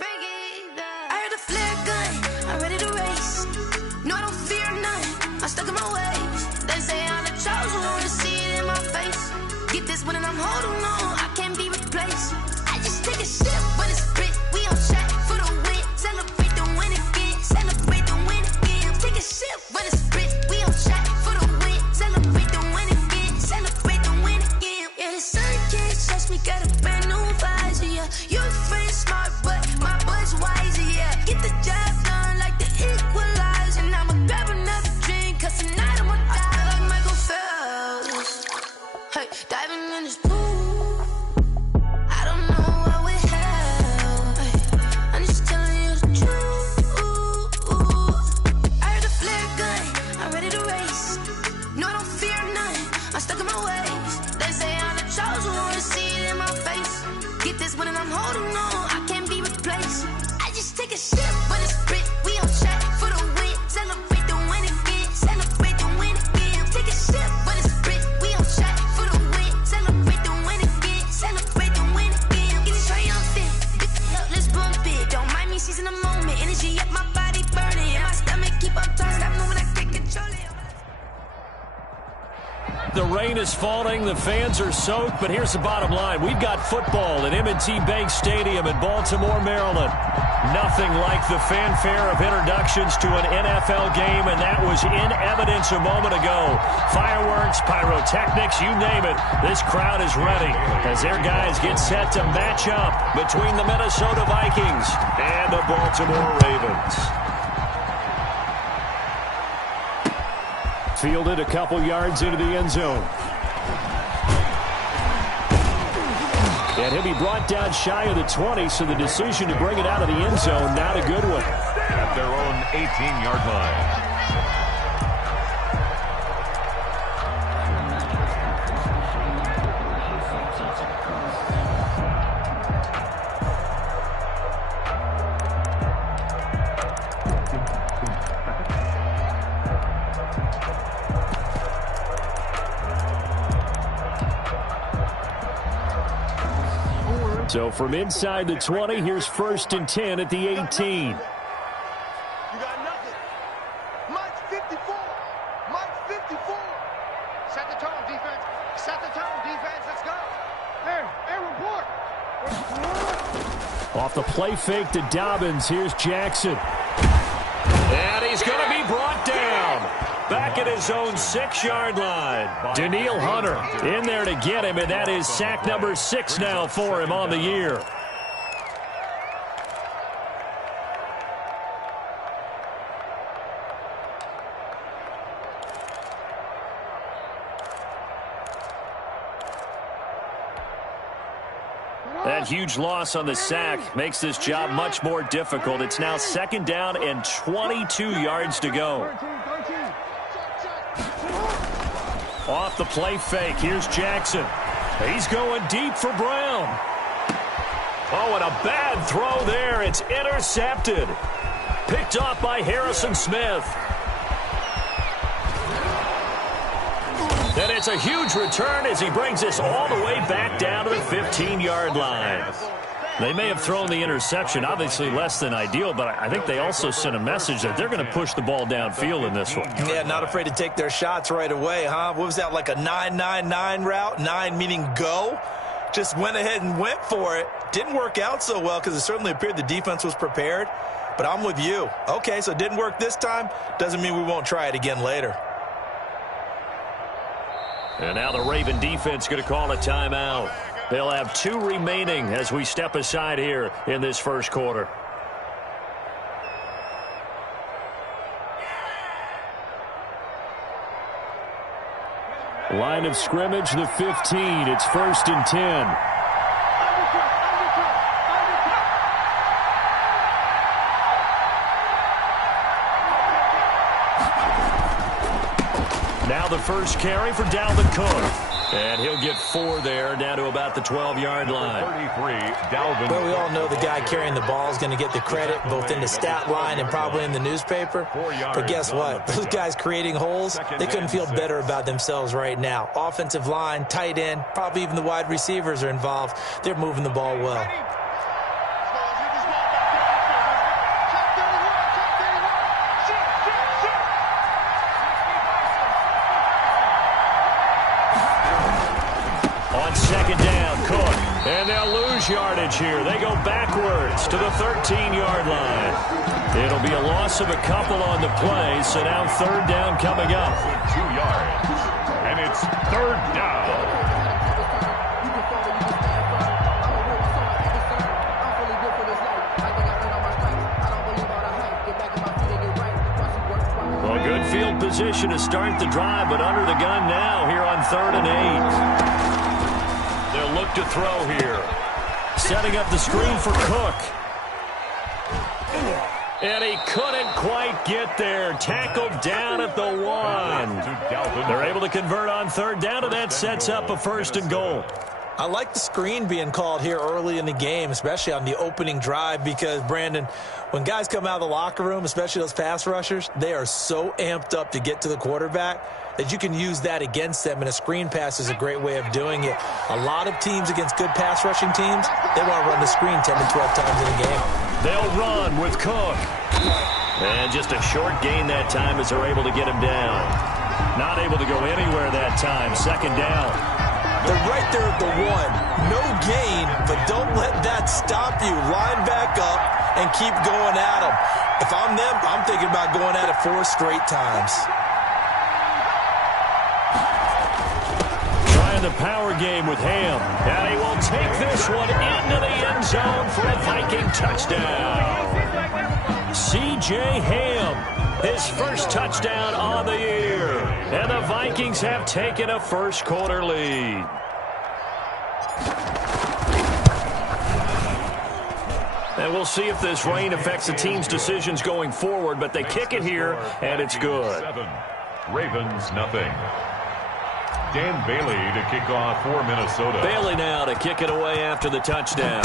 I heard a flare gun, I'm ready to race. No, I don't fear none, I'm stuck in my ways. They say I'm the chosen one, to see it in my face. Get this one and I'm holding on, I can't be replaced. I just take a sip when it's split, we on track for the win. Celebrate the win again, celebrate the win again. Take a sip when it's split, we on track for the win. Celebrate the win again, celebrate the win again. Yeah, the sun can't touch me, got a brand new visor, yeah. You're a friend smart, but my bud's wiser, yeah. Get the job done like the equalizer. Now I'ma grab another drink, cause tonight I'ma die. I feel like Michael Phelps, hey, diving in this pool. I don't know what we have, hey, I'm just telling you the truth. I heard a flare gun, I'm ready to race. No, I don't fear none, I'm stuck in my ways. They say I'm the chosen one, to see it in my face. Get this one and I'm holding on, I can't be replaced. I just take a sip when it's split, we on track for the win. Celebrate the win again, celebrate the win again. Take a sip when it's split, we on track for the win. Celebrate the win again, celebrate the win again. Get it triumphant, let's bump it. Don't mind me seizing the moment, energy up my body burning. And my stomach keep on turning, stop moving, I can't control it. The rain is falling, the fans are soaked, but here's the bottom line. We've got football at M&T Bank Stadium in Baltimore, Maryland. Nothing like the fanfare of introductions to an NFL game, and that was in evidence a moment ago. Fireworks, pyrotechnics, you name it. This crowd is ready as their guys get set to match up between the Minnesota Vikings and the Baltimore Ravens. Fielded a couple yards into the end zone. And he'll be brought down shy of the 20, so the decision to bring it out of the end zone, not a good one. At their own 18-yard line. So from inside the 20, here's 1st and 10 at the 18. You got nothing. Mike's 54. Mike's 54. Set the tone, defense. Set the tone, defense. Let's go. Hey, report. Off the play fake to Dobbins, here's Jackson. And he's going to be brought down. Back at his own 6-yard line. Danielle Hunter in there to get him, and that is sack number 6 now for him on the year. That huge loss on the sack makes this job much more difficult. It's now 2nd down and 22 yards to go. Off the play fake, here's Jackson. He's going deep for Brown. Oh, and a bad throw there. It's intercepted. Picked off by Harrison Smith. And it's a huge return as he brings us all the way back down to the 15-yard line. They may have thrown the interception, obviously less than ideal, but I think they also sent a message that they're going to push the ball downfield in this one. Yeah, not afraid to take their shots right away, huh? What was that, like a 9-9-9 route? 9 meaning go? Just went ahead and went for it. Didn't work out so well because it certainly appeared the defense was prepared. But I'm with you. Okay, so it didn't work this time. Doesn't mean we won't try it again later. And now the Raven defense going to call a timeout. They'll have 2 remaining as we step aside here in this first quarter. Line of scrimmage, the 15. It's 1st and 10. Now the first carry for Dalvin Cook. And he'll get 4 there, down to about the 12-yard line. 33, Dalvin. Well, we all know the guy carrying the ball is going to get the credit, both in the stat line and probably in the newspaper. But guess what? Those guys creating holes, they couldn't feel better about themselves right now. Offensive line, tight end, probably even the wide receivers are involved. They're moving the ball well. second down. Cook. And they'll lose yardage here. They go backwards to the 13-yard line. It'll be a loss of a couple on the play, so now third down coming up. 2 yards. And it's third down. Well, good field position to start the drive, but under the gun now here on 3rd and 8. They'll look to throw here. Setting up the screen for Cook. And he couldn't quite get there. Tackled down at the 1. They're able to convert on 3rd down, and that sets up a 1st and goal. I like the screen being called here early in the game, especially on the opening drive, because, Brandon, when guys come out of the locker room, especially those pass rushers, they are so amped up to get to the quarterback that you can use that against them, and a screen pass is a great way of doing it. A lot of teams against good pass rushing teams, they want to run the screen 10 to 12 times in a game. They'll run with Cook. And just a short gain that time as they're able to get him down. Not able to go anywhere that time. 2nd down. They're right there at the 1. No gain, but don't let that stop you. Line back up and keep going at them. If I'm them, I'm thinking about going at it 4 straight times. Trying the power game with Ham. And he will take this one into the end zone for a Viking touchdown. C.J. Ham, his first touchdown on the year. And the Vikings have taken a first-quarter lead. And we'll see if this rain affects the team's decisions going forward, but they kick it here, and it's good. 7. Ravens, nothing. Dan Bailey to kick off for Minnesota. Bailey now to kick it away after the touchdown.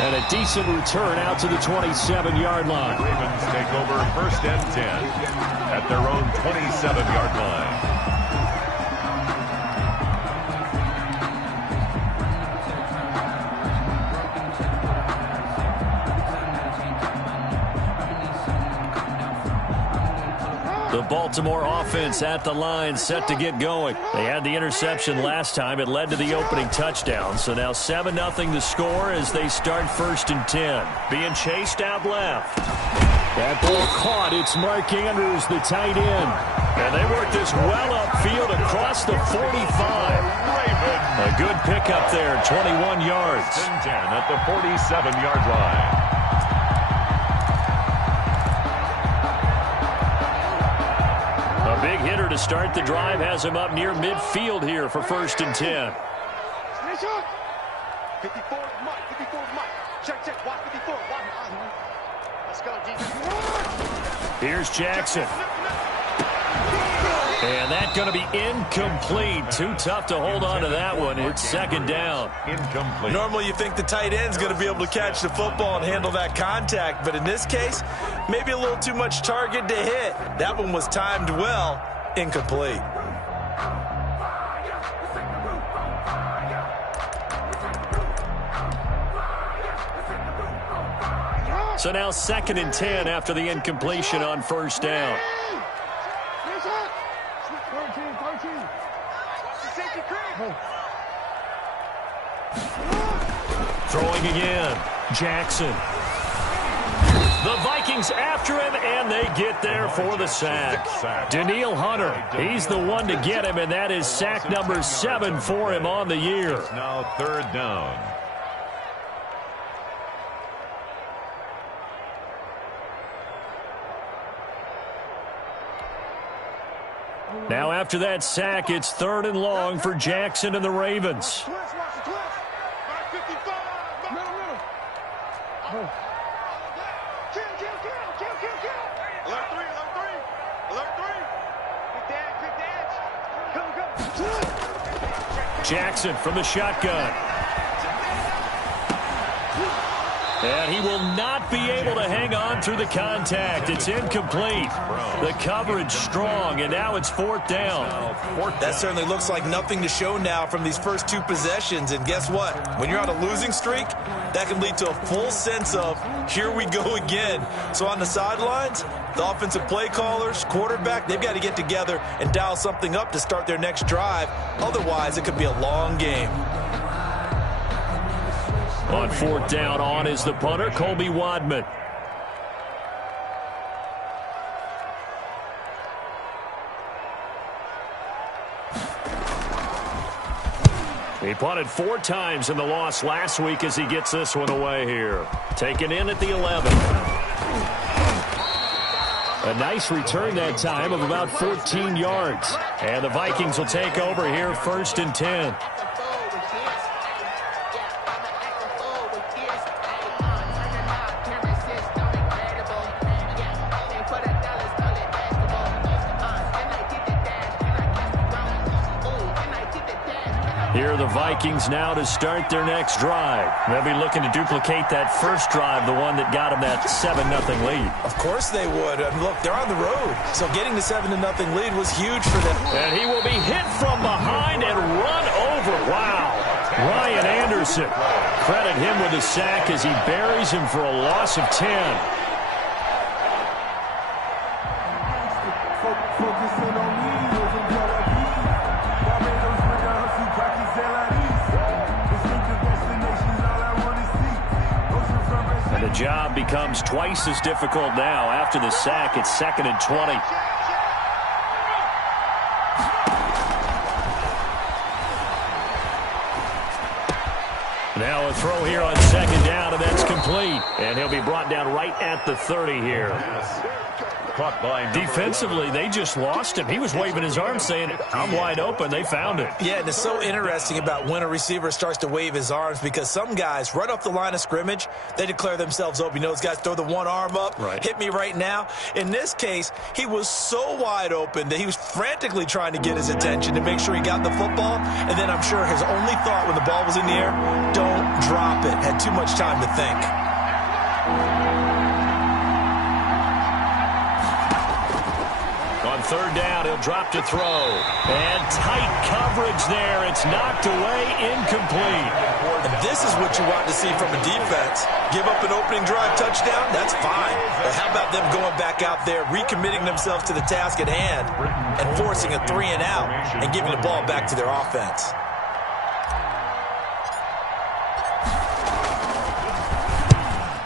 And a decent return out to the 27-yard line. Ravens take over 1st and 10 at their own 27-yard line. The Baltimore offense at the line, set to get going. They had the interception last time. It led to the opening touchdown. So now 7-0 the score as they start 1st and 10. Being chased out left. That ball caught. It's Mark Andrews, the tight end. And they work this well upfield across the 45. A good pickup there, 21 yards. 1st and 10 at the 47-yard line. Big hitter to start the drive has him up near midfield here for 1st and 10. 54, Mike. 54, Mike. Check. Watch 54. Watch. Let's go, defense. Here's Jackson. And that's going to be incomplete. Too tough to hold on to that one. It's 2nd down. Incomplete. Normally you think the tight end's going to be able to catch the football and handle that contact, but in this case, maybe a little too much target to hit. That one was timed well. Incomplete. So now 2nd and 10 after the incompletion on 1st down. Throwing again. Jackson. The Vikings after him, and they get there for the sack. Daniil Hunter, he's the one to get him, and that is sack number 7 for him on the year. It's now 3rd down. Now after that sack, it's 3rd and long for Jackson and the Ravens. Jackson from the shotgun. And he will not be able to hang on through the contact. It's incomplete. The coverage strong, and now it's 4th down. That certainly looks like nothing to show now from these first 2 possessions. And guess what? When you're on a losing streak, that can lead to a full sense of, here we go again. So on the sidelines, the offensive play callers, quarterback, they've got to get together and dial something up to start their next drive. Otherwise, it could be a long game. On 4th down, on is the punter, Colby Wadman. He punted 4 times in the loss last week as he gets this one away here. Taken in at the 11. A nice return that time of about 14 yards. And the Vikings will take over here 1st and 10. Here are the Vikings now to start their next drive. They'll be looking to duplicate that first drive, the one that got them that 7-0 lead. Of course they would. I mean, look, they're on the road, so getting the 7-0 lead was huge for them. And he will be hit from behind and run over. Wow. Ryan Anderson. Credit him with a sack as he buries him for a loss of 10. The job becomes twice as difficult now. After the sack, it's 2nd and 20. Now a throw here on 2nd down, and that's complete. And he'll be brought down right at the 30 here. Defensively, they just lost him. He was waving his arm saying, I'm wide open. They found it. Yeah, and it's so interesting about when a receiver starts to wave his arms, because some guys, right off the line of scrimmage, they declare themselves open. You know, those guys throw the one arm up, hit me right now. In this case, he was so wide open that he was frantically trying to get his attention to make sure he got the football. And then I'm sure his only thought when the ball was in the air, don't drop it. Had too much time to think. On 3rd down, he'll drop to throw. And tight coverage there. It's knocked away, incomplete. And this is what you want to see from a defense. Give up an opening drive touchdown, that's fine. But how about them going back out there, recommitting themselves to the task at hand, and forcing a 3-and-out and giving the ball back to their offense.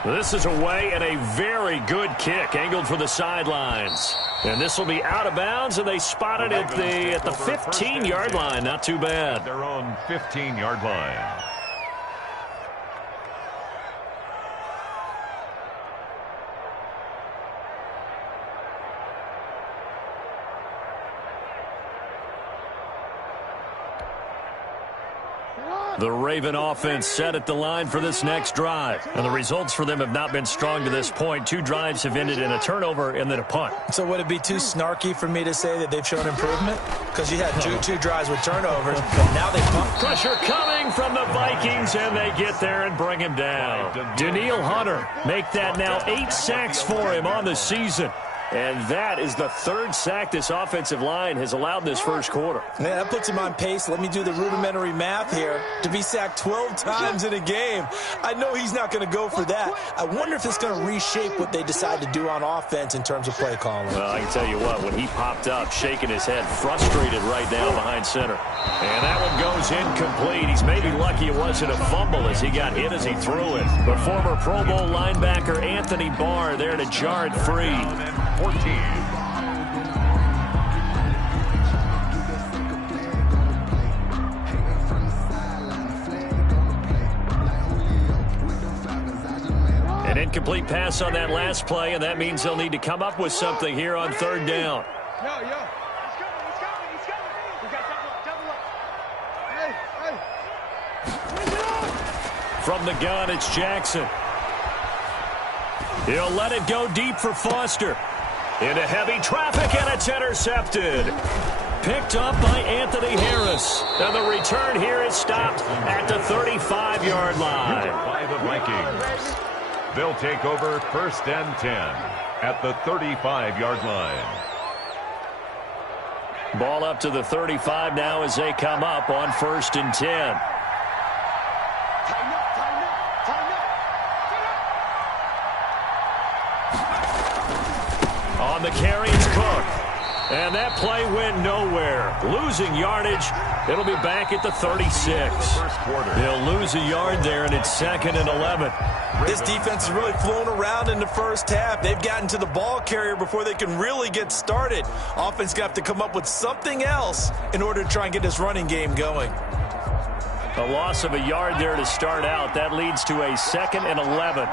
This is away and a very good kick, angled for the sidelines. And this will be out of bounds, and they spot it at the 15-yard line. Not too bad. Their own 15-yard line. The Raven offense set at the line for this next drive. And the results for them have not been strong to this point. 2 drives have ended in a turnover and then a punt. So would it be too snarky for me to say that they've shown improvement? Because you had two drives with turnovers. Now they punt. Pressure coming from the Vikings, and they get there and bring him down. Daniil Hunter make that now 8 sacks for him on the season. And that is the 3rd sack this offensive line has allowed this first quarter. Man, that puts him on pace. Let me do the rudimentary math here. To be sacked 12 times in a game, I know he's not going to go for that. I wonder if it's going to reshape what they decide to do on offense in terms of play calling. Well, I can tell you what, when he popped up, shaking his head, frustrated right now behind center. And that one goes incomplete. He's maybe lucky it wasn't a fumble as he got hit as he threw it. The former Pro Bowl linebacker Anthony Barr there to jar it free. 14. An incomplete pass on that last play, and that means they'll need to come up with something here on 3rd down. Yo, he's coming. We got double up. Hey. From the gun, it's Jackson. He'll let it go deep for Foster. Into heavy traffic, and it's intercepted. Picked up by Anthony Harris. And the return here is stopped at the 35-yard line. By the Vikings. They'll take over 1st and 10 at the 35-yard line. Ball up to the 35 now as they come up on 1st and 10. On the carry, it's Cook. And that play went nowhere. Losing yardage. It'll be back at the 36. They'll lose a yard there, and it's 2nd and 11. This defense has really flown around in the first half. They've gotten to the ball carrier before they can really get started. Offense got to come up with something else in order to try and get this running game going. A loss of a yard there to start out. That leads to a 2nd and 11.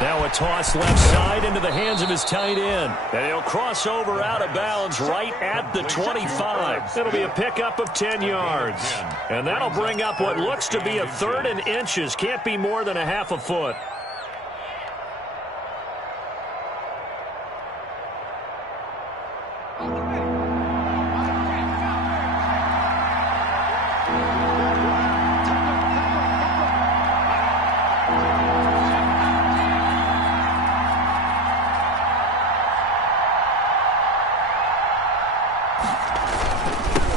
Now a toss left side into the hands of his tight end. And he'll cross over out of bounds right at the 25. It'll be a pickup of 10 yards. And that'll bring up what looks to be a 3rd and inches. Can't be more than a half a foot.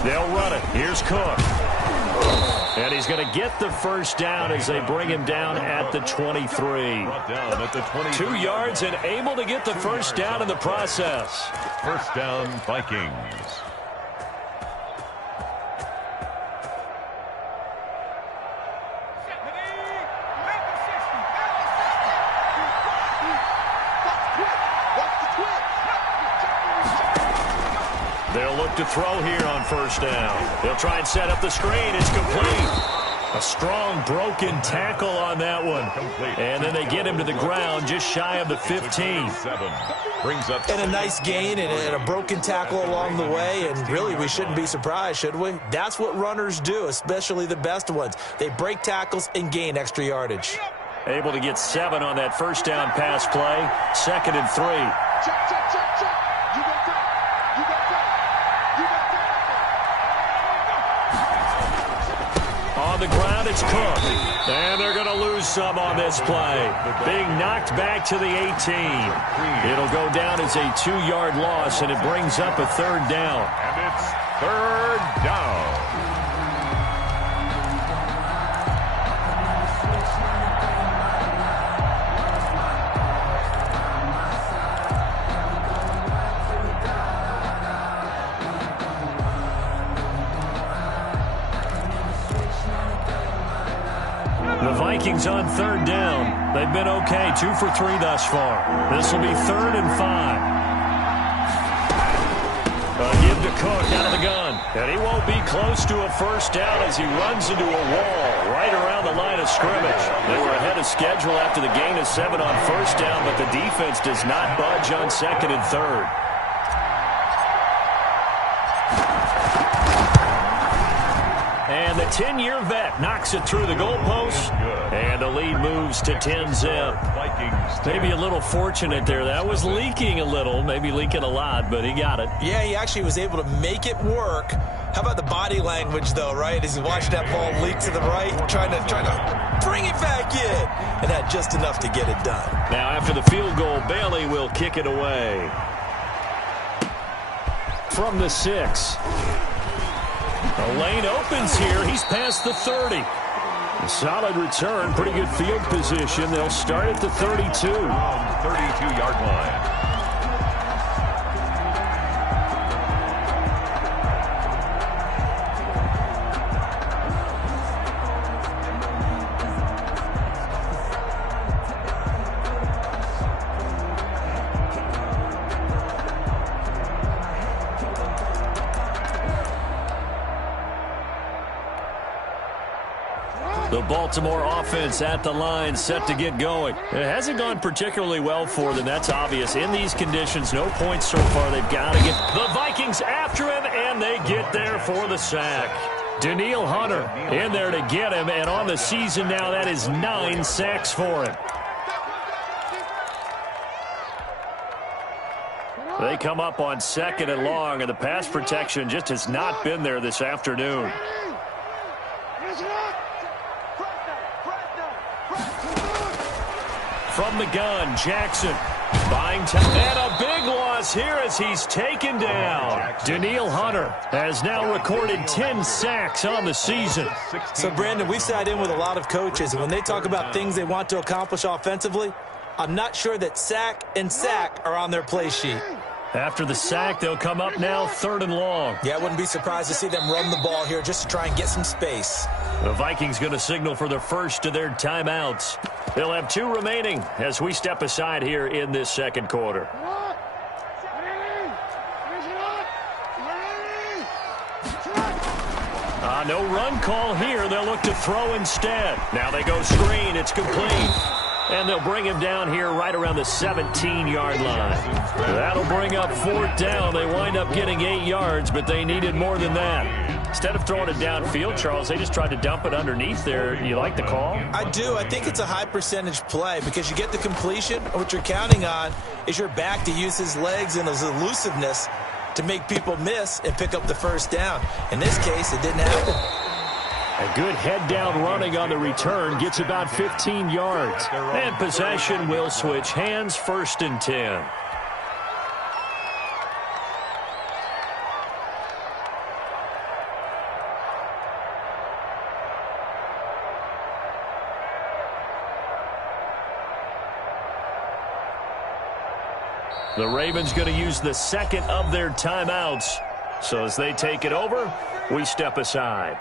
They'll run it. Here's Cook. And he's going to get the first down as they bring him down at the 23. 2 yards and able to get the first down in the process. First down, Vikings. They'll look to throw here on first down. They'll try and set up the screen. It's complete. A strong broken tackle on that one. And then they get him to the ground just shy of the 15. And a nice gain and a broken tackle along the way. And really, we shouldn't be surprised, should we? That's what runners do, especially the best ones. They break tackles and gain extra yardage. Able to get 7 on that first down pass play. 2nd and 3. Check, check, check, check. You got that. You got that. You got that. On the ground, it's Cook. And they're going to lose some on this play. Being knocked back to the 18. It'll go down as a 2-yard loss, and it brings up a 3rd down. And it's 3rd down. The Vikings on 3rd down. They've been okay, 2 for 3 thus far. This will be 3rd and 5. Give to Cook out of the gun. And he won't be close to a first down as he runs into a wall right around the line of scrimmage. They were ahead of schedule after the gain of 7 on first down, but the defense does not budge on 2nd and 3rd. And the 10-year vet knocks it through the goalpost. And the lead moves to 10-zip. Maybe a little fortunate there. That was leaking a little, maybe leaking a lot, but he got it. Yeah, he actually was able to make it work. How about the body language, though, right? As he watched that ball leak to the right, trying to bring it back in. And had just enough to get it done. Now, after the field goal, Bailey will kick it away. From the 6. The lane opens here. He's past the 30. A solid return. Pretty good field position. They'll start at the 32. 32-yard line. The Baltimore offense at the line, set to get going. It hasn't gone particularly well for them. That's obvious. In these conditions, no points so far. They've got to get the Vikings after him, and they get there for the sack. Danielle Hunter in there to get him, and on the season now, that is 9 sacks for him. They come up on 2nd and long, and the pass protection just has not been there this afternoon. From the gun, Jackson buying time. And a big loss here as he's taken down. Danielle Hunter has now recorded 10 sacks on the season. So, Brandon, we've sat in with a lot of coaches, and when they talk about things they want to accomplish offensively, I'm not sure that sack and sack are on their play sheet. After the sack, they'll come up now 3rd and long. Yeah, I wouldn't be surprised to see them run the ball here just to try and get some space. The Vikings going to signal for the first of their timeouts. They'll have 2 remaining as we step aside here in this 2nd quarter. No run call here. They'll look to throw instead. Now they go screen. It's complete. And they'll bring him down here right around the 17-yard line. That'll bring up 4th down. They wind up getting 8 yards, but they needed more than that. Instead of throwing it downfield, Charles, they just tried to dump it underneath there. You like the call? I do. I think it's a high-percentage play because you get the completion. What you're counting on is your back to use his legs and his elusiveness to make people miss and pick up the 1st down. In this case, it didn't happen. A good head-down running on the return gets about 15 yards. And possession will switch hands, 1st and 10. The Ravens going to use the 2nd of their timeouts. So as they take it over, we step aside.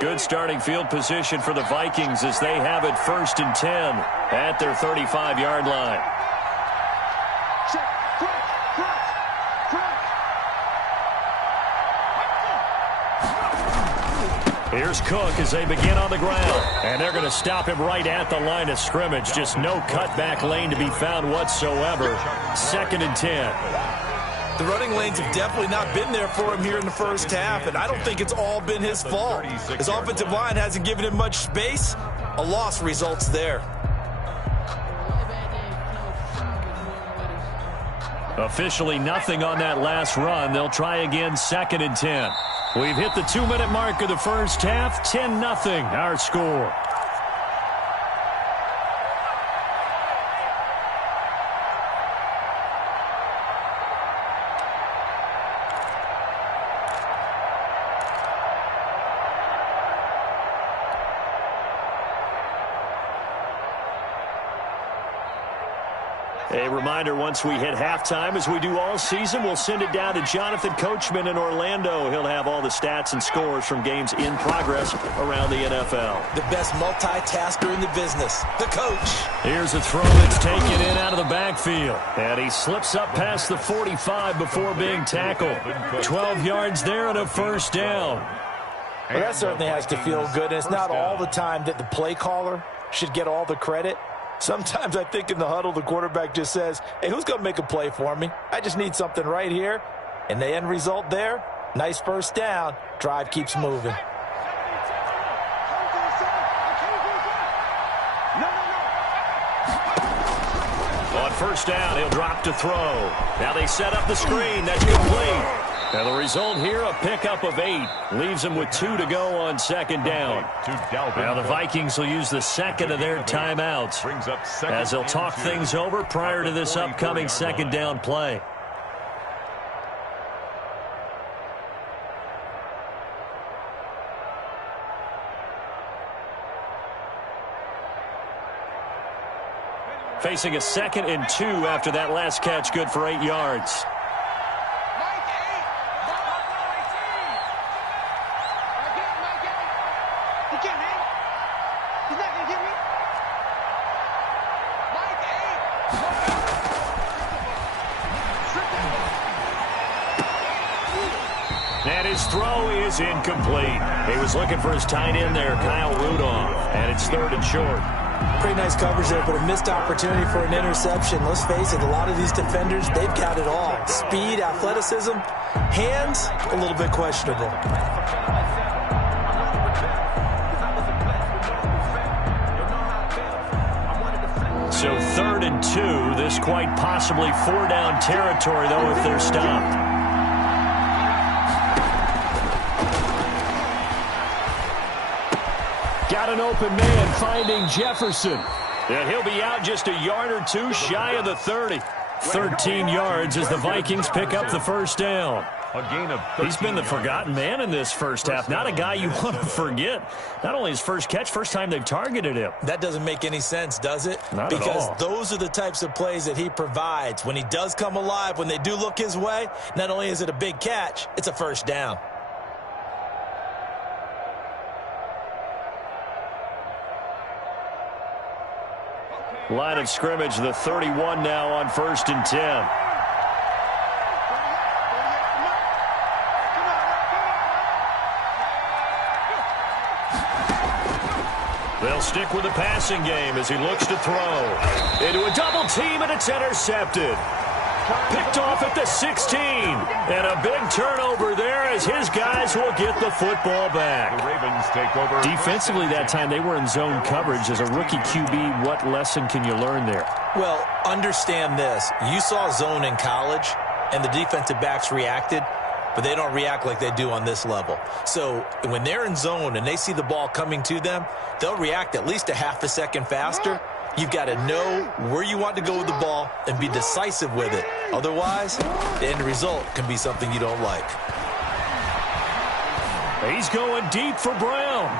Good starting field position for the Vikings as they have it 1st and 10 at their 35-yard line. Here's Cook as they begin on the ground. And they're going to stop him right at the line of scrimmage. Just no cutback lane to be found whatsoever. 2nd and 10. The running lanes have definitely not been there for him here in the 1st half, and I don't think it's all been his fault. His offensive line hasn't given him much space. A loss results there. Officially nothing on that last run. They'll try again 2nd and 10. We've hit the 2-minute mark of the 1st half. 10-0 our score. A reminder, once we hit halftime, as we do all season, we'll send it down to Jonathan Coachman in Orlando. He'll have all the stats and scores from games in progress around the NFL. The best multitasker in the business, the coach. Here's a throw that's taken in out of the backfield. And he slips up past the 45 before being tackled. 12 yards there and a 1st down. Well, that certainly has to feel good. And it's not all the time that the play caller should get all the credit. Sometimes I think in the huddle, the quarterback just says, hey, who's going to make a play for me? I just need something right here. And the end result there, nice 1st down. Drive keeps moving. On 1st down, he'll drop to throw. Now they set up the screen. That's complete. And the result here, a pickup of 8. Leaves them with 2 to go on 2nd down. Now the Vikings will use the 2nd of their timeouts as they'll talk things over prior to this upcoming 2nd down play. Facing a 2nd and 2 after that last catch, good for 8 yards. And his throw is incomplete. He was looking for his tight end there, Kyle Rudolph. And it's 3rd and short. Pretty nice coverage there, but a missed opportunity for an interception. Let's face it, a lot of these defenders, they've got it all. Speed, athleticism, hands, a little bit questionable. So 3rd and 2. This quite possibly 4-down territory, though, if they're stopped. Got an open man finding Jefferson. And he'll be out just a yard or two shy of the 30. 13 yards as the Vikings pick up the first down. A gain of 13. He's been the forgotten man in this first half. Not a guy you want to forget. Not only his first catch, first time they've targeted him. That doesn't make any sense, does it? Not because at all. Those are the types of plays that he provides. When he does come alive, when they do look his way, not only is it a big catch, it's a first down. Line of scrimmage, the 31 now on 1st and 10. They'll stick with the passing game as he looks to throw. Into a double team, and it's intercepted. Picked off at the 16. And a big turnover there as his guys will get the football back. The Ravens take over. Defensively that time, they were in zone coverage. As a rookie QB, what lesson can you learn there? Well, understand this. You saw zone in college, and the defensive backs reacted, but they don't react like they do on this level. So when they're in zone and they see the ball coming to them, they'll react at least a half a second faster. You've got to know where you want to go with the ball and be decisive with it. Otherwise, the end result can be something you don't like. He's going deep for Brown.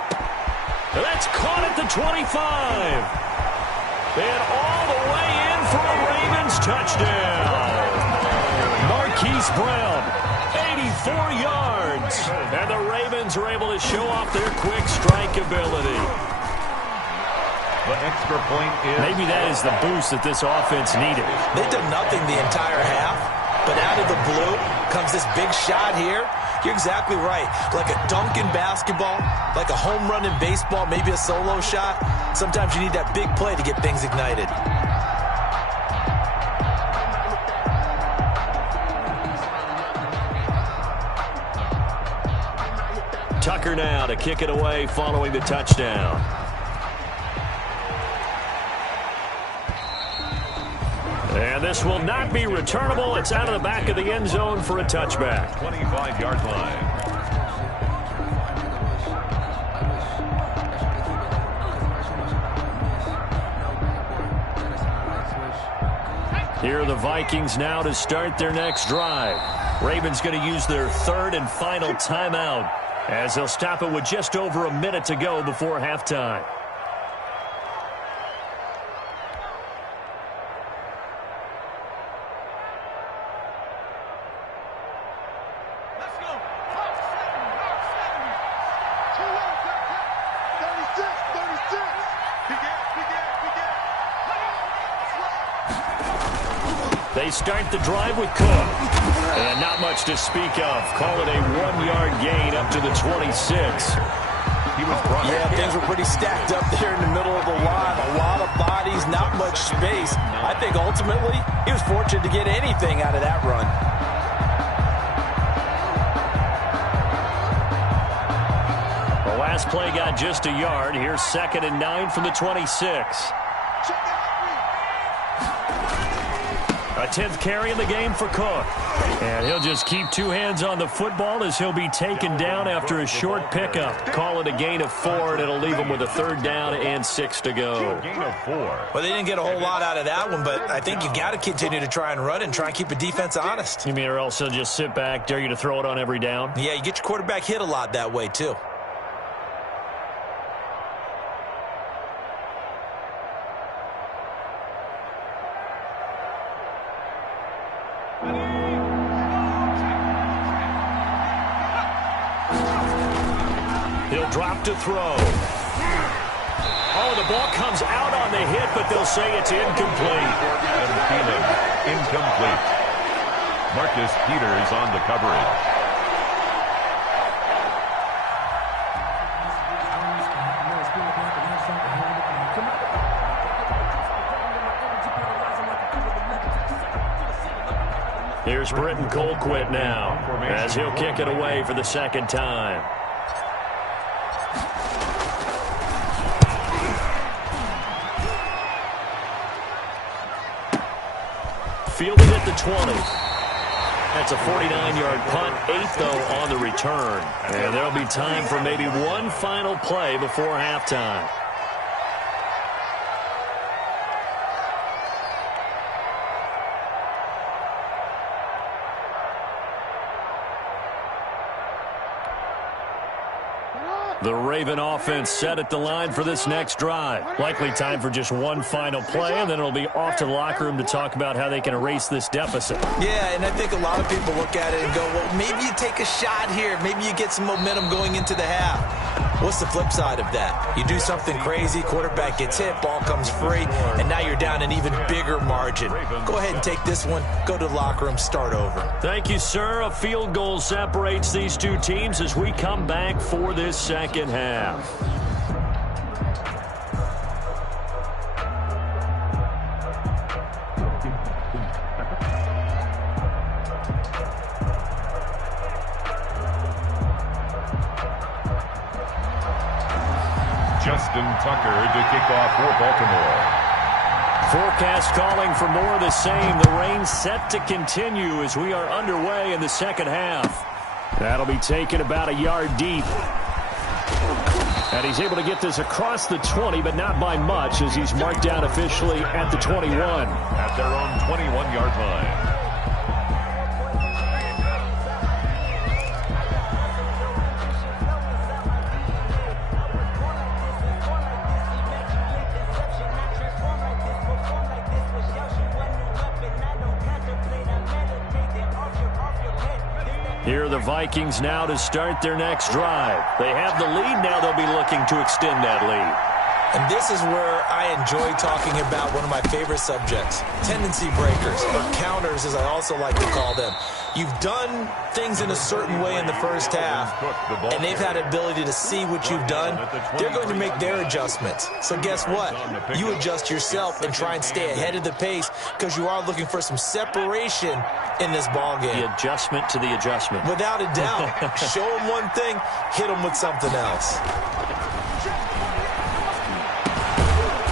That's caught at the 25. And all the way in for a Ravens touchdown. Marquise Brown, 84 yards. And the Ravens are able to show off their quick strike ability. The extra point is... Maybe that is the boost that this offense needed. They've done nothing the entire half, but out of the blue comes this big shot here. You're exactly right. Like a dunk in basketball, like a home run in baseball, maybe a solo shot. Sometimes you need that big play to get things ignited. Tucker now to kick it away following the touchdown. And this will not be returnable. It's out of the back of the end zone for a touchback. 25-yard line. Here are the Vikings now to start their next drive. Ravens going to use their 3rd and final timeout as they'll stop it with just over a minute to go before halftime. They start the drive with Cook. And not much to speak of. Call it a 1-yard gain up to the 26. Yeah, things were pretty stacked up there in the middle of the line. A lot of bodies, not much space. I think ultimately he was fortunate to get anything out of that run. The last play got just a yard. Here's 2nd and 9 from the 26. A 10th carry in the game for Cook. And he'll just keep 2 hands on the football as he'll be taken down after a short pickup. Call it a gain of 4, and it'll leave him with a 3rd down and 6 to go. Gain of 4. Well, they didn't get a whole lot out of that one, but I think you got to continue to try and run and try and keep the defense honest. You mean or else he'll just sit back, dare you to throw it on every down? Yeah, you get your quarterback hit a lot that way, too. He'll drop to throw. Oh, the ball comes out on the hit, but they'll say it's incomplete. Adam Thielen, incomplete. Marcus Peters on the coverage. Here's Britton Colquitt now as he'll kick it away for the 2nd time. Fielded at the 20. That's a 49-yard punt, 8 though on the return. And there'll be time for maybe one final play before halftime. The Raven offense set at the line for this next drive. Likely time for just one final play, and then it'll be off to the locker room to talk about how they can erase this deficit. Yeah, and I think a lot of people look at it and go, well, maybe you take a shot here. Maybe you get some momentum going into the half. What's the flip side of that? You do something crazy, quarterback gets hit, ball comes free, and now you're down an even bigger margin. Go ahead and take this one, go to the locker room, start over. Thank you, sir. A field goal separates these two teams as we come back for this second half. Justin Tucker to kick off for Baltimore. Forecast calling for more of the same. The rain set to continue as we are underway in the second half. That'll be taken about a yard deep. And he's able to get this across the 20, but not by much as he's marked down officially at the 21. At their own 21-yard line. Here are the Vikings now to start their next drive. They have the lead. Now they'll be looking to extend that lead. And this is where I enjoy talking about one of my favorite subjects, tendency breakers, or counters as I also like to call them. You've done things in a certain way in the first half, and they've had the ability to see what you've done. They're going to make their adjustments. So guess what? You adjust yourself and try and stay ahead of the pace because you are looking for some separation in this ball game. The adjustment to the adjustment. Without a doubt. Show them one thing, hit them with something else.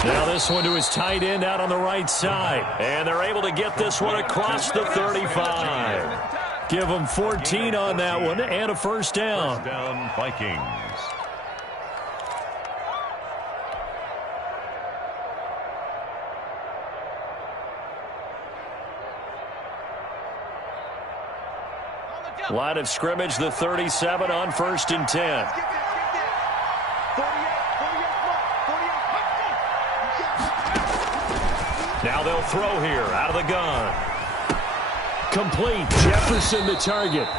Now this one to his tight end out on the right side. And they're able to get this one across the 35. Give them 14 on that one and a first down. First down, Vikings. Line of scrimmage, the 37 on 1st and 10. Now they'll throw here out of the gun. Complete. Jefferson the target.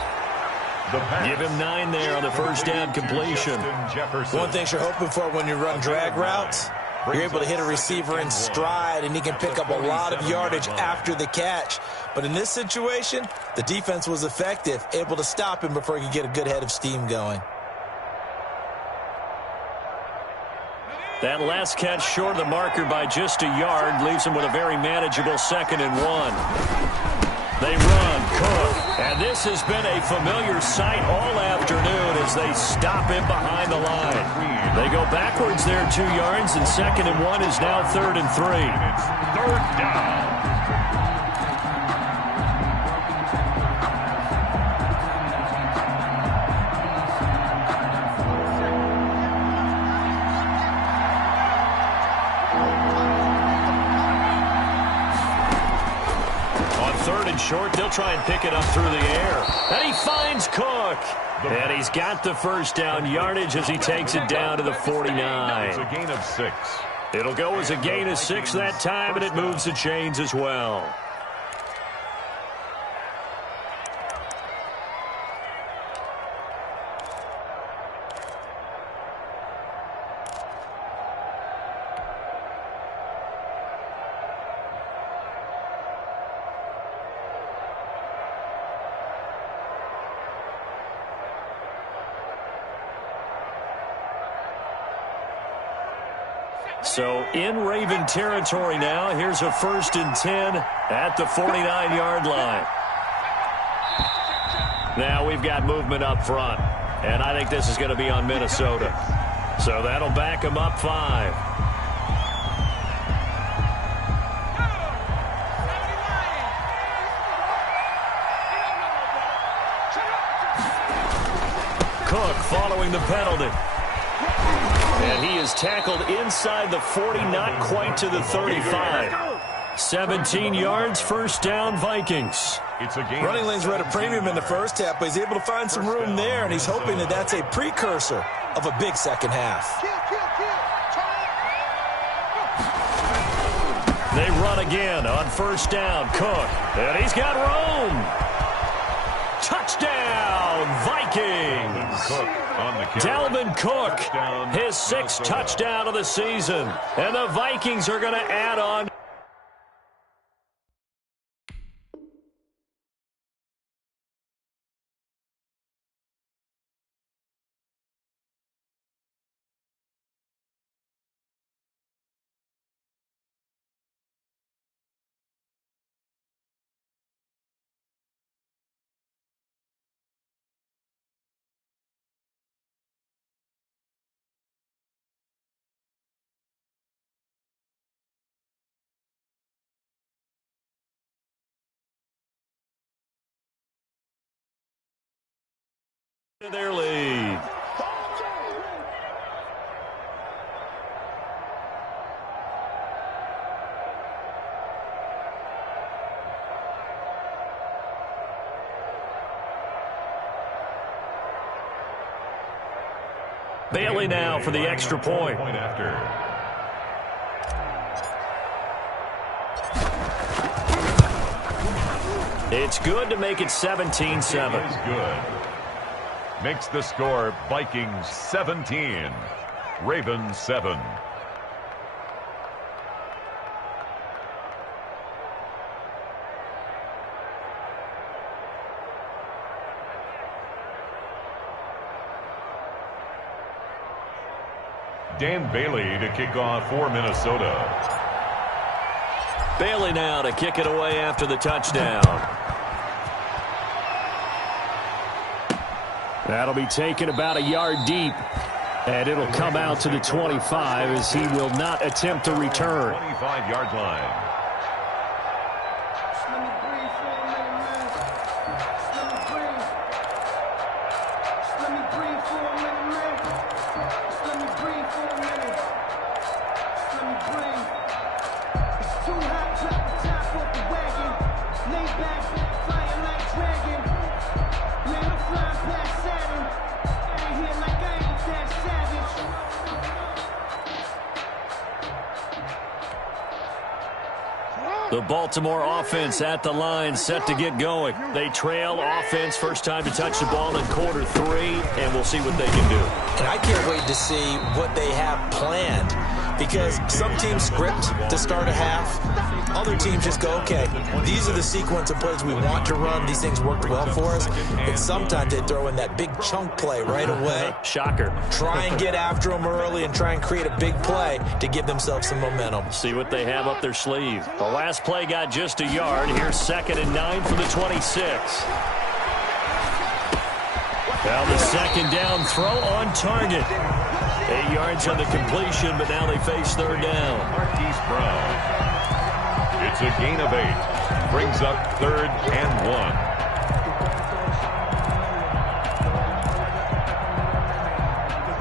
Give him 9 there on the first down completion. One thing you're hoping for when you run drag routes, you're able to hit a receiver in stride, and he can pick up a lot of yardage after the catch. But in this situation, the defense was effective, able to stop him before he could get a good head of steam going. That last catch short of the marker by just a yard leaves him with a very manageable 2nd and 1. They run, Cook, and this has been a familiar sight all afternoon as they stop him behind the line. They go backwards there 2 yards, and 2nd and 1 is now 3rd and 3. It's 3rd down. Short, they'll try and pick it up through the air. And he finds Cook. And he's got the first down yardage as he takes it down to the 49. It's a gain of 6. It'll go as a gain of 6 that time, and it moves the chains as well. So in Raven territory now. Here's a 1st and 10 at the 49-yard line. Now we've got movement up front, and I think this is going to be on Minnesota. So that'll back them up 5. Cook following the penalty. And he is tackled inside the 40, not quite to the 35. 17 yards, first down, Vikings. Running lanes were at a premium in the first half, but he's able to find some room there, and he's hoping that that's a precursor of a big second half. They run again on first down. Cook, and he's got room. Touchdown, Vikings. Dalvin Cook, his 6th touchdown of the season. And the Vikings are going to add on. Their lead. Bailey now for the extra point. It's good to make it 17-7. It's good. Makes the score Vikings 17, Ravens 7. Dan Bailey to kick off for Minnesota. Bailey now to kick it away after the touchdown. That'll be taken about a yard deep. And it'll come out to the 25 as he will not attempt to return. 25-yard line. The Baltimore offense at the line, set to get going. They trail offense, first time to touch the ball in quarter 3, and we'll see what they can do. And I can't wait to see what they have planned, because some teams script to start a half. Other teams just go, okay, these are the sequence of plays we want to run. These things worked well for us. And sometimes they throw in that big chunk play right away. Shocker. Try and get after them early and try and create a big play to give themselves some momentum. See what they have up their sleeve. The last play got just a yard. Here's 2nd and 9 for the 26. Now the second down throw on target. 8 yards on the completion, but now they face 3rd down. Marquise Brown. It's a gain of 8. Brings up 3rd and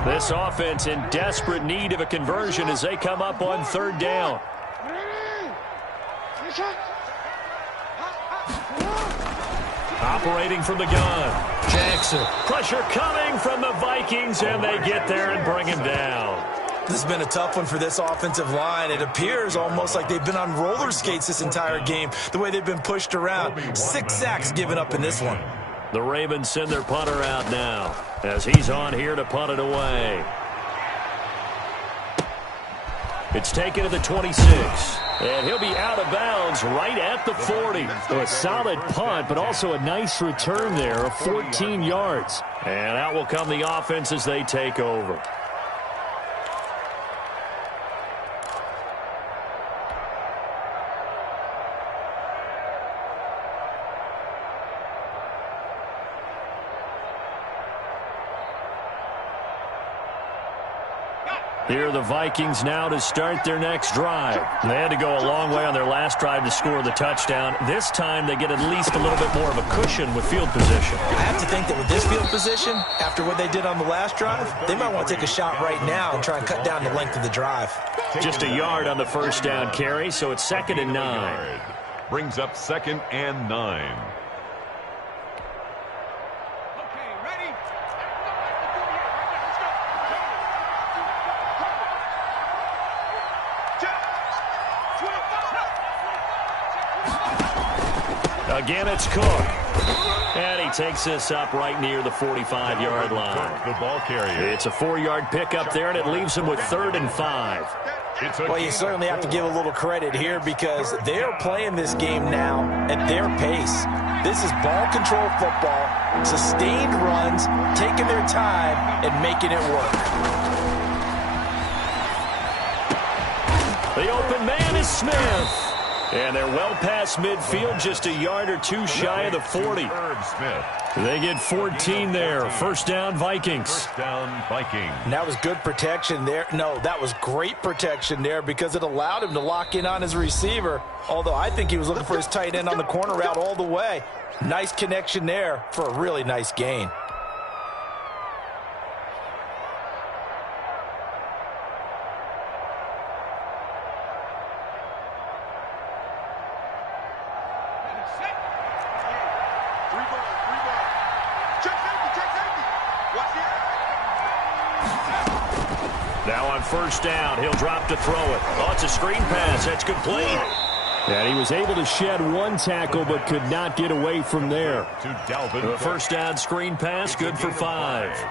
1. This offense in desperate need of a conversion as they come up on 3rd down. Operating from the gun. Jackson. Pressure coming from the Vikings, and they get there and bring him down. This has been a tough one for this offensive line. It appears almost like they've been on roller skates this entire game, the way they've been pushed around. 6 sacks given up in this one. The Ravens send their punter out now as he's on here to punt it away. It's taken to the 26. And he'll be out of bounds right at the 40. So a solid punt, but also a nice return there of 14 yards. And out will come the offense as they take over. Here are the Vikings now to start their next drive. They had to go a long way on their last drive to score the touchdown. This time they get at least a little bit more of a cushion with field position. I have to think that with this field position, after what they did on the last drive, they might want to take a shot right now and try and cut down the length of the drive. Just a yard on the first down carry, so it's 2nd and 9. Brings up 2nd and 9. Again, it's Cook. And he takes this up right near the 45-yard line. The ball carrier. It's a 4-yard pickup there, and it leaves him with 3rd and 5. Well, you certainly have to give a little credit here because they are playing this game now at their pace. This is ball control football, sustained runs, taking their time, and making it work. The open man is Smith. And they're well past midfield, just a yard or two shy of the 40. They get 14 there. First down, Vikings. First down, Vikings. And that was good protection there. No, that was great protection there because it allowed him to lock in on his receiver. Although I think he was looking for his tight end on the corner route all the way. Nice connection there for a really nice gain. Now on first down, he'll drop to throw it. Oh, it's a screen pass. That's complete. And he was able to shed one tackle but could not get away from there. The first down screen pass, good for 5.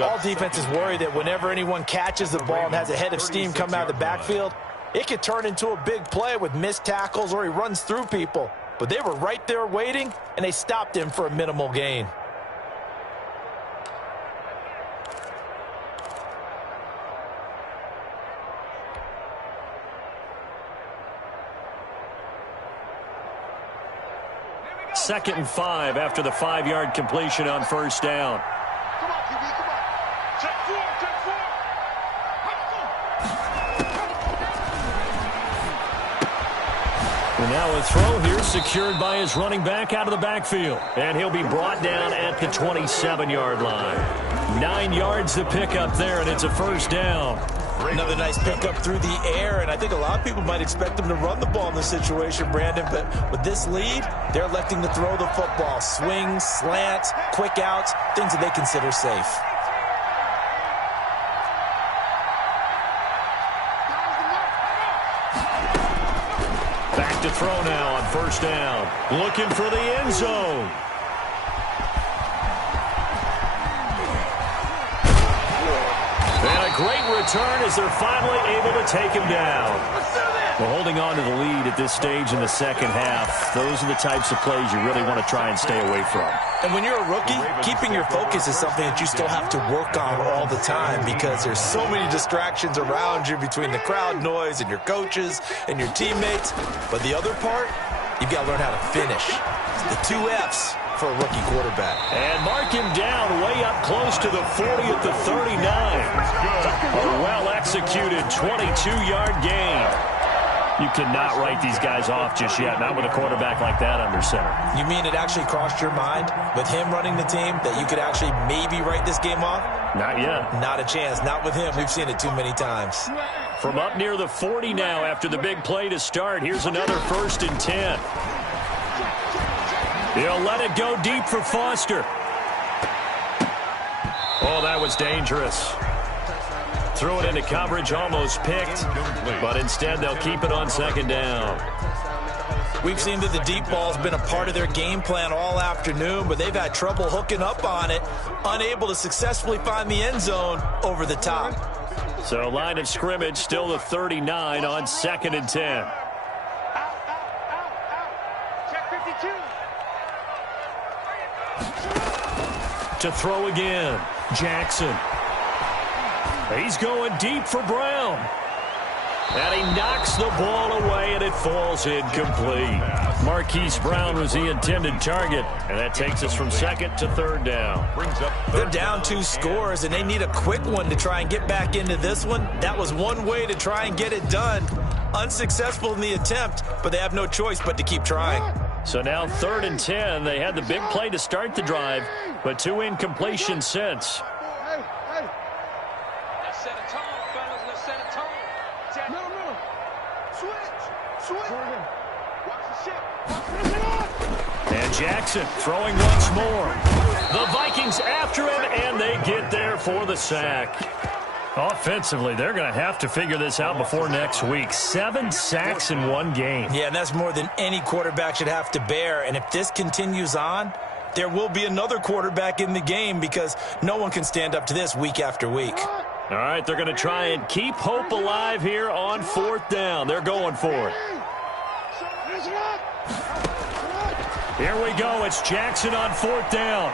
All defenses worry that whenever anyone catches the ball and has a head of steam come out of the backfield, it could turn into a big play with missed tackles or he runs through people. But they were right there waiting, and they stopped him for a minimal gain. Second and 5 after the 5-yard completion on first down. Come on, QB, come on. Check 4, check 4. And now a throw here secured by his running back out of the backfield. And he'll be brought down at the 27-yard line. 9 yards to pick up there, and it's a first down. Another nice pickup through the air, and I think a lot of people might expect him to run the ball in this situation, Brandon, but with this lead, they're electing to throw the football. Swings, slants, quick outs, things that they consider safe. Back to throw now on first down. Looking for the end zone. And a great return as they're finally able to take him down. Well, holding on to the lead at this stage in the second half, those are the types of plays you really want to try and stay away from. And when you're a rookie, keeping your focus is something that you still have to work on all the time because there's so many distractions around you between the crowd noise and your coaches and your teammates. But the other part, you've got to learn how to finish. The 2 F's for a rookie quarterback. And mark him down way up close to the 40 at the 39. A well-executed 22-yard gain. You cannot write these guys off just yet, not with a quarterback like that under center. You mean it actually crossed your mind with him running the team that you could actually maybe write this game off? Not yet. Not a chance. Not with him. We've seen it too many times. From up near the 40 now after the big play to start, here's another 1st and 10. He'll let it go deep for Foster. Oh, that was dangerous. Threw it into coverage, almost picked, but instead they'll keep it on 2nd down. We've seen that the deep ball's been a part of their game plan all afternoon, but they've had trouble hooking up on it, unable to successfully find the end zone over the top. So line of scrimmage, still the 39 on 2nd and 10. Check 52. To throw again, Jackson. He's going deep for Brown. And he knocks the ball away, and it falls incomplete. Marquise Brown was the intended target, and that takes us from second to third down. They're down 2 scores, and they need a quick one to try and get back into this one. That was one way to try and get it done. Unsuccessful in the attempt, but they have no choice but to keep trying. So now 3rd and 10. They had the big play to start the drive, but 2 incompletions since. Let's set a tone, fellas. Let's set a tone. Middle. Switch. Watch the ship. And Jackson throwing once more. The Vikings after him, and they get there for the sack. Offensively, they're going to have to figure this out before next week. 7 sacks in one game. Yeah, and that's more than any quarterback should have to bear. And if this continues on, there will be another quarterback in the game because no one can stand up to this week after week. All right, they're going to try and keep hope alive here on 4th down. They're going for it. Here we go. It's Jackson on 4th down.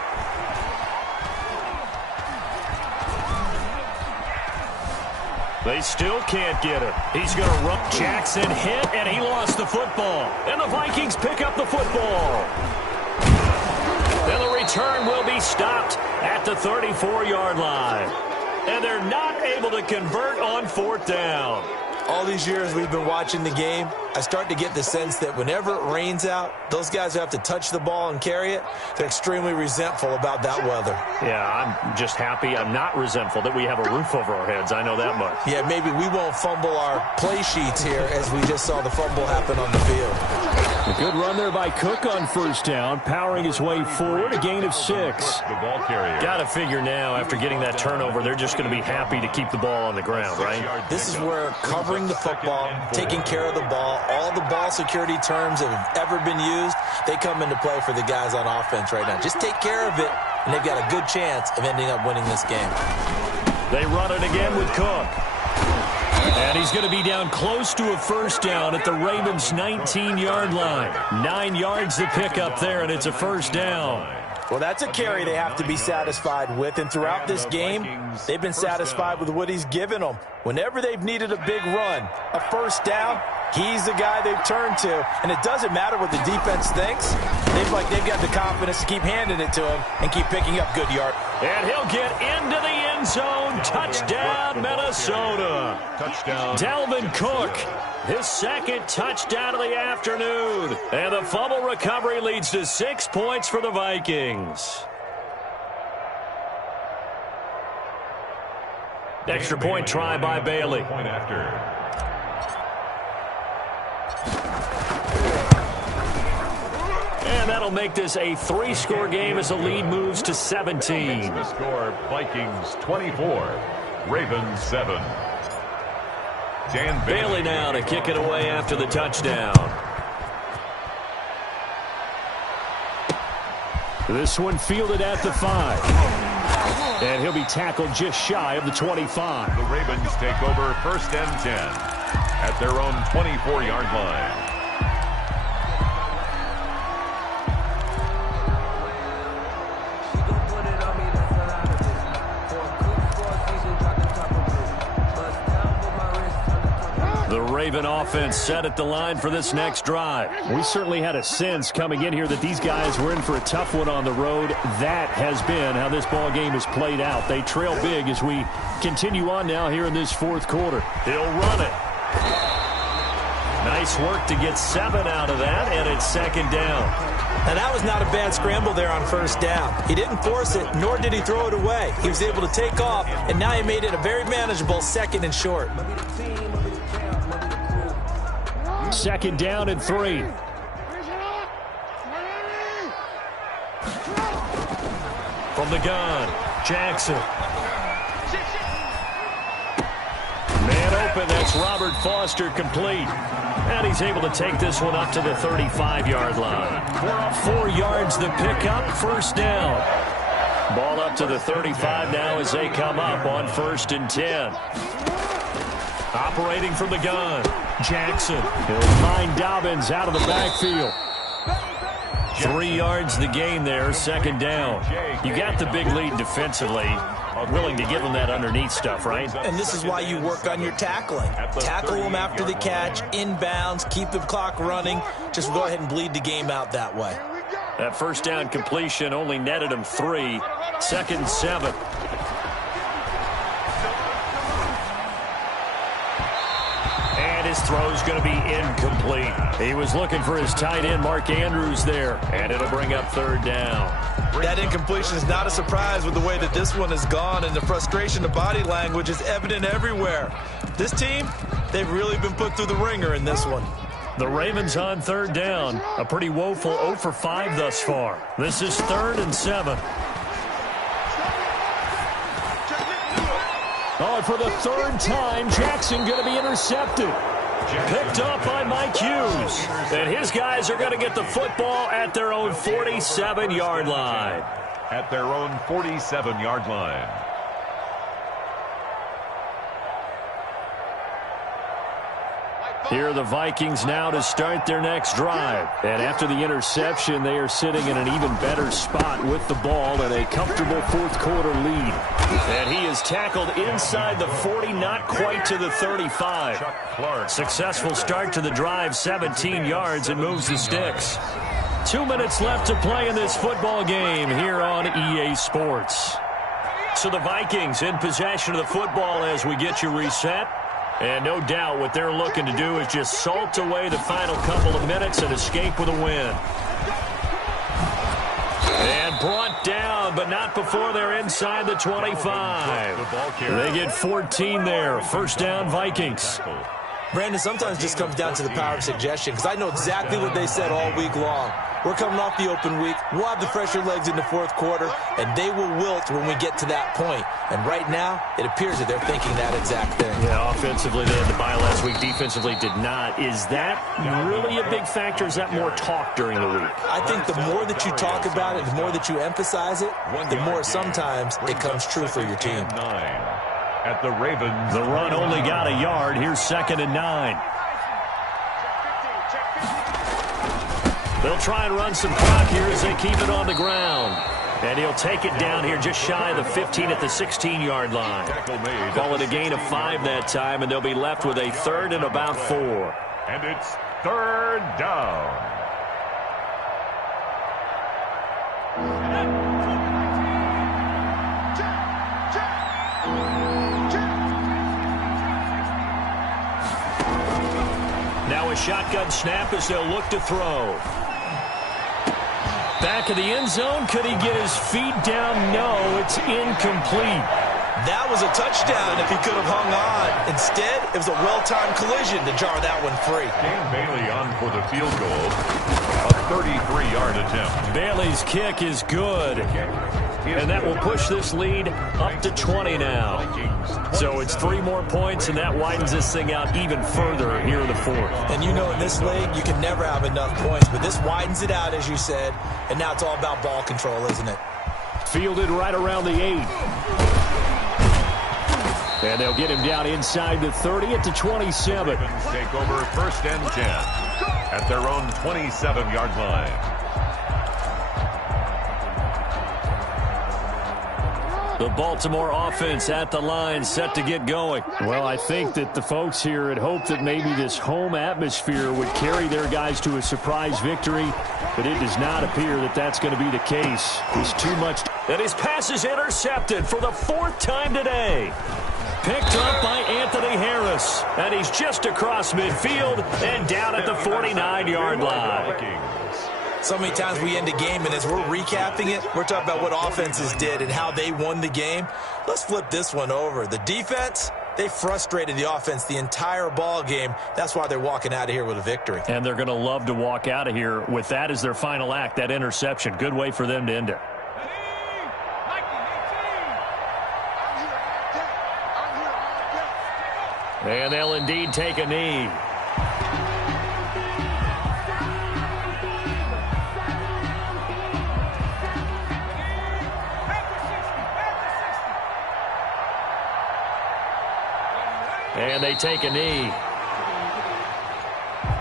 They still can't get him. He's going to run. Jackson hit, and he lost the football. And the Vikings pick up the football. And the return will be stopped at the 34-yard line. And they're not able to convert on 4th down. All these years we've been watching the game, I start to get the sense that whenever it rains out, those guys who have to touch the ball and carry it, they're extremely resentful about that weather. Yeah, I'm just happy I'm not resentful that we have a roof over our heads. I know that much. Yeah, maybe we won't fumble our play sheets here as we just saw the fumble happen on the field. A good run there by Cook on 1st down, powering his way forward, a gain of 6. The ball carrier. Got to figure now, after getting that turnover, they're just going to be happy to keep the ball on the ground, right? This is where covering the football, taking care of the ball, all the ball security terms that have ever been used, they come into play for the guys on offense right now. Just take care of it, and they've got a good chance of ending up winning this game. They run it again with Cook. And he's going to be down close to a 1st down at the Ravens' 19-yard line. 9 yards to pick up there, and it's a 1st down. Well, that's a carry they have to be satisfied with, and throughout this game, they've been satisfied with what he's given them. Whenever they've needed a big run, a 1st down, he's the guy they've turned to, and it doesn't matter what the defense thinks. They've got the confidence to keep handing it to him and keep picking up good yards. And he'll get into the end zone. Touchdown, Minnesota. Touchdown. Dalvin Cook, his 2nd touchdown of the afternoon. And the fumble recovery leads to 6 points for the Vikings. Extra point try by Bailey. Point after. And that'll make this a 3-score game as the lead moves to 17. The score, Vikings 24, Ravens 7. Dan Bailey now to kick it away after the touchdown. This one fielded at the 5. And he'll be tackled just shy of the 25. The Ravens take over 1st and 10 at their own 24-yard line. The Raven offense set at the line for this next drive. We certainly had a sense coming in here that these guys were in for a tough one on the road. That has been how this ball game has played out. They trail big as we continue on now here in this 4th quarter. He'll run it. Nice work to get 7 out of that, and it's 2nd down. And that was not a bad scramble there on 1st down. He didn't force it, nor did he throw it away. He was able to take off, and now he made it a very manageable 2nd and short. 2nd down and 3. From the gun, Jackson. Man open, that's Robert Foster complete. And he's able to take this one up to the 35-yard line. 4 yards the pickup, 1st down. Ball up to the 35 now as they come up on 1st and 10. Operating from the gun, Jackson. He'll find Dobbins out of the backfield. 3 yards the gain there, second down. You got the big lead defensively. Willing to give them that underneath stuff, right? And this is why you work on your tackling. Tackle them after the catch, inbounds, keep the clock running. Just go ahead and bleed the game out that way. That first down completion only netted him 3. Second and 7. And his throw's going to be incomplete. He was looking for his tight end, Mark Andrews, there. And it'll bring up third down. That incompletion is not a surprise with the way that this one has gone, and the frustration of body language is evident everywhere. This team, they've really been put through the ringer in this one. The Ravens on third down. A pretty woeful 0 for 5 thus far. This is 3rd and 7. Oh, and for the 3rd time, Jackson going to be intercepted. Picked up by Mike Hughes. And his guys are going to get the football at their own 47-yard line. At their own 47-yard line. Here are the Vikings now to start their next drive. And after the interception, they are sitting in an even better spot with the ball and a comfortable 4th quarter lead. And he is tackled inside the 40, not quite to the 35. Successful start to the drive, 17 yards, and moves the sticks. 2 minutes left to play in this football game here on EA Sports. So the Vikings in possession of the football as we get you reset. And no doubt what they're looking to do is just salt away the final couple of minutes and escape with a win. And brought down, but not before they're inside the 25. They get 14 there. First down, Vikings. Brandon, sometimes it just comes down to the power of suggestion, because I know exactly what they said all week long. We're coming off the open week. We'll have the fresher legs in the 4th quarter, and they will wilt when we get to that point. And right now, it appears that they're thinking that exact thing. Yeah, offensively, they had the bye last week. Defensively, did not. Is that really a big factor? Is that more talk during the week? I think the more that you talk about it, the more that you emphasize it, the more sometimes it comes true for your team. At the Ravens. The run only got a yard. Here's 2nd and 9. They'll try and run some clock here as they keep it on the ground. And he'll take it down here just shy of the 15 at the 16-yard line. Call it a gain of 5 that time, and they'll be left with a 3rd and about 4. And it's 3rd down. Now a shotgun snap as they'll look to throw. Back of the end zone. Could he get his feet down? No, it's incomplete. That was a touchdown if he could have hung on. Instead, it was a well-timed collision to jar that one free. Dan Bailey on for the field goal. A 33-yard attempt. Bailey's kick is good. And that will push this lead up to 20 now. So it's 3 more points, and that widens this thing out even further here in the 4th. And you know in this league, you can never have enough points, but this widens it out, as you said, and now it's all about ball control, isn't it? Fielded right around the 8. And they'll get him down inside the 30 at the 27. Take over 1st and 10 at their own 27-yard line. The Baltimore offense at the line, set to get going. Well, I think that the folks here had hoped that maybe this home atmosphere would carry their guys to a surprise victory, but it does not appear that that's going to be the case. There's too much. And his pass is intercepted for the 4th time today. Picked up by Anthony Harris, and he's just across midfield and down at the 49-yard line. So many times we end a game, and as we're recapping it, we're talking about what offenses did and how they won the game. Let's flip this one over. The defense, they frustrated the offense the entire ball game. That's why they're walking out of here with a victory. And they're going to love to walk out of here with that as their final act, that interception. Good way for them to end it. And they'll indeed take a knee. And they take a knee.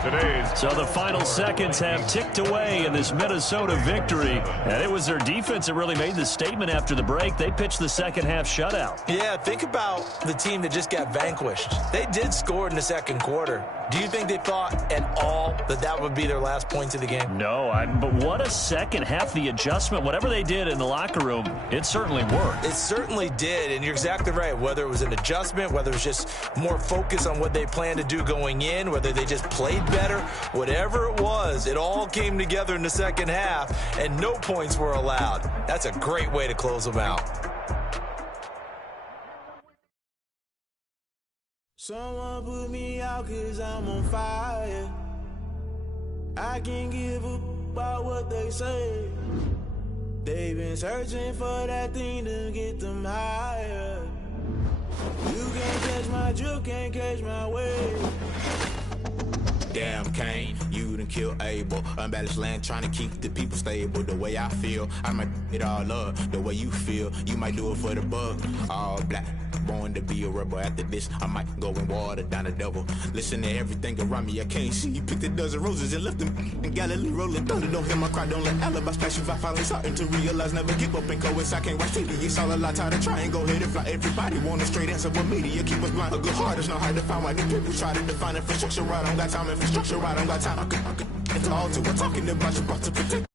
Today's So the final seconds have ticked away in this Minnesota victory, and it was their defense that really made the statement after the break. They pitched the second half shutout. Yeah, think about the team that just got vanquished. They did score in the second quarter. Do you think they thought at all that that would be their last points of the game? No, but what a second half. The adjustment, whatever they did in the locker room, it certainly worked. It certainly did, and you're exactly right. Whether it was an adjustment, whether it was just more focus on what they planned to do going in, whether they just played better, whatever it was, it all came together in the second half, and no points were allowed. That's a great way to close them out. Someone put me out 'cause I'm on fire. I can't give a about what they say. They've been searching for that thing to get them higher. You can't catch my drift, can't catch my wave. Damn, Kane, you done killed Abel. Unbalanced land, trying to keep the people stable. The way I feel, I might it all up. The way you feel, you might do it for the bug. All black, born to be a rebel. After this, I might go and water down the devil. Listen to everything around me, I can't see. You picked a dozen roses and left them in Galilee rolling thunder. Don't hear my cry, don't let alibis splash you. I finally starting to realize, never give up and go. I can't watch TV, it's all a lot. Tired of trying, go ahead and fly. Everybody want a straight answer, but media keep us blind. A good heart is not hard to find. Why do people try to define infrastructure? I don't got time, infrastructure, I don't got time. I could it's all to we're talking about you about to protect.